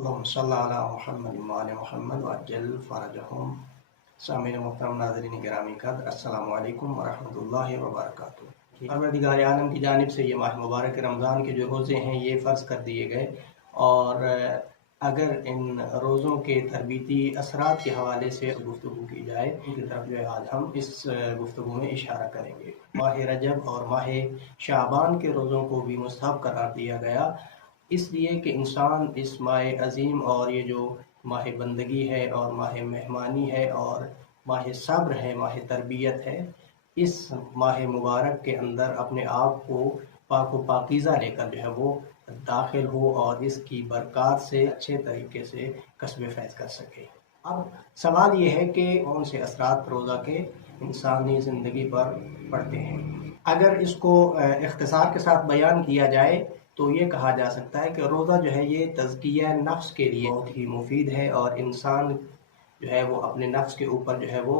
اللہم صلی علی محمد وعلی محمد وعجل فرجہم۔ سامعین محترم، ناظرین گرامی قدر، السلام علیکم ورحمۃ اللہ وبرکاتہ۔ پروردگار عالم کی جانب سے یہ ماہ مبارک رمضان کے جو روزے ہیں یہ فرض کر دیے گئے، اور اگر ان روزوں کے تربیتی اثرات کے حوالے سے گفتگو کی جائے، ان کی طرف جو ہے آج ہم اس گفتگو میں اشارہ کریں گے۔ ماہ رجب اور ماہ شعبان کے روزوں کو بھی مستحب قرار دیا گیا، اس لیے کہ انسان اس ماہ عظیم اور یہ جو ماہ بندگی ہے اور ماہ مہمانی ہے اور ماہ صبر ہے، ماہ تربیت ہے، اس ماہ مبارک کے اندر اپنے آپ کو پاک و پاکیزہ لے کر جو ہے وہ داخل ہو اور اس کی برکات سے اچھے طریقے سے کسب فیض کر سکے۔ اب سوال یہ ہے کہ کون سے اثرات روزہ کے انسانی زندگی پر پڑتے ہیں۔ اگر اس کو اختصار کے ساتھ بیان کیا جائے تو یہ کہا جا سکتا ہے کہ روزہ جو ہے یہ تزکیہ نفس کے لیے بہت ہی مفید ہے، اور انسان جو ہے وہ اپنے نفس کے اوپر جو ہے وہ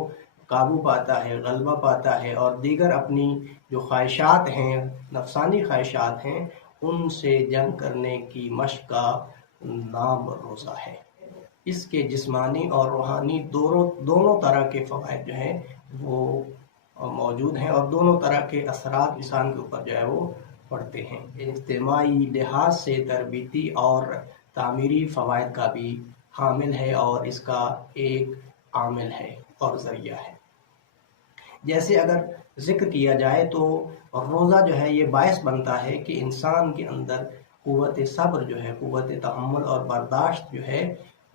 قابو پاتا ہے، غلبہ پاتا ہے، اور دیگر اپنی جو خواہشات ہیں، نفسانی خواہشات ہیں، ان سے جنگ کرنے کی مشق کا نام روزہ ہے۔ اس کے جسمانی اور روحانی دونوں طرح کے فوائد جو ہیں وہ موجود ہیں، اور دونوں طرح کے اثرات انسان کے اوپر جو ہے وہ پڑتے ہیں۔ اجتماعی لحاظ سے تربیتی اور تعمیری فوائد کا بھی حامل ہے، اور اس کا ایک عامل ہے اور ذریعہ ہے۔ جیسے اگر ذکر کیا جائے تو روزہ جو ہے یہ باعث بنتا ہے کہ انسان کے اندر قوت صبر جو ہے، قوت تحمل اور برداشت جو ہے،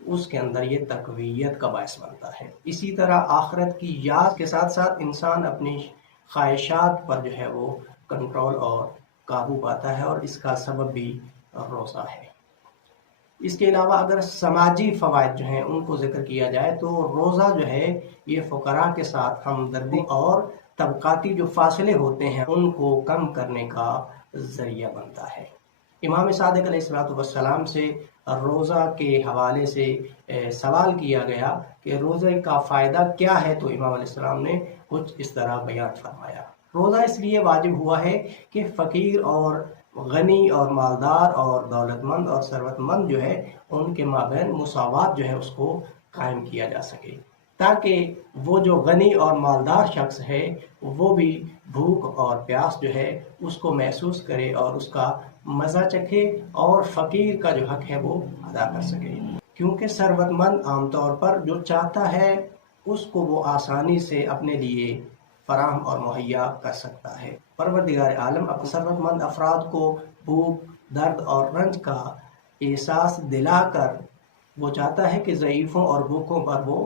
اس کے اندر یہ تقویت کا باعث بنتا ہے۔ اسی طرح آخرت کی یاد کے ساتھ ساتھ انسان اپنی خواہشات پر جو ہے وہ کنٹرول اور قابو پاتا ہے، اور اس کا سبب بھی روزہ ہے۔ اس کے علاوہ اگر سماجی فوائد جو ہیں ان کو ذکر کیا جائے تو روزہ جو ہے یہ فقراء کے ساتھ ہمدردی اور طبقاتی جو فاصلے ہوتے ہیں ان کو کم کرنے کا ذریعہ بنتا ہے۔ امام صادق علیہ السلام سے روزہ کے حوالے سے سوال کیا گیا کہ روزے کا فائدہ کیا ہے، تو امام علیہ السلام نے کچھ اس طرح بیان فرمایا۔ روزہ اس لیے واجب ہوا ہے کہ فقیر اور غنی اور مالدار اور دولت مند اور ثروت مند جو ہے ان کے مابین مساوات جو ہے اس کو قائم کیا جا سکے، تاکہ وہ جو غنی اور مالدار شخص ہے وہ بھی بھوک اور پیاس جو ہے اس کو محسوس کرے اور اس کا مزہ چکھے، اور فقیر کا جو حق ہے وہ ادا کر سکے، کیونکہ ثروت مند عام طور پر جو چاہتا ہے اس کو وہ آسانی سے اپنے لیے فراہم اور مہیا کر سکتا ہے۔ پروردگار عالم اپنے ثروت مند افراد کو بھوک، درد اور رنج کا احساس دلا کر وہ چاہتا ہے کہ ضعیفوں اور بھوکوں پر وہ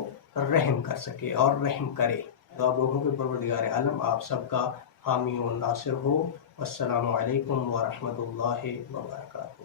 رحم کر سکے اور رحم کرے۔ دعا گو ہوں کہ پروردگار عالم آپ سب کا حامی و ناصر ہو۔ السلام علیکم ورحمۃ اللہ وبرکاتہ۔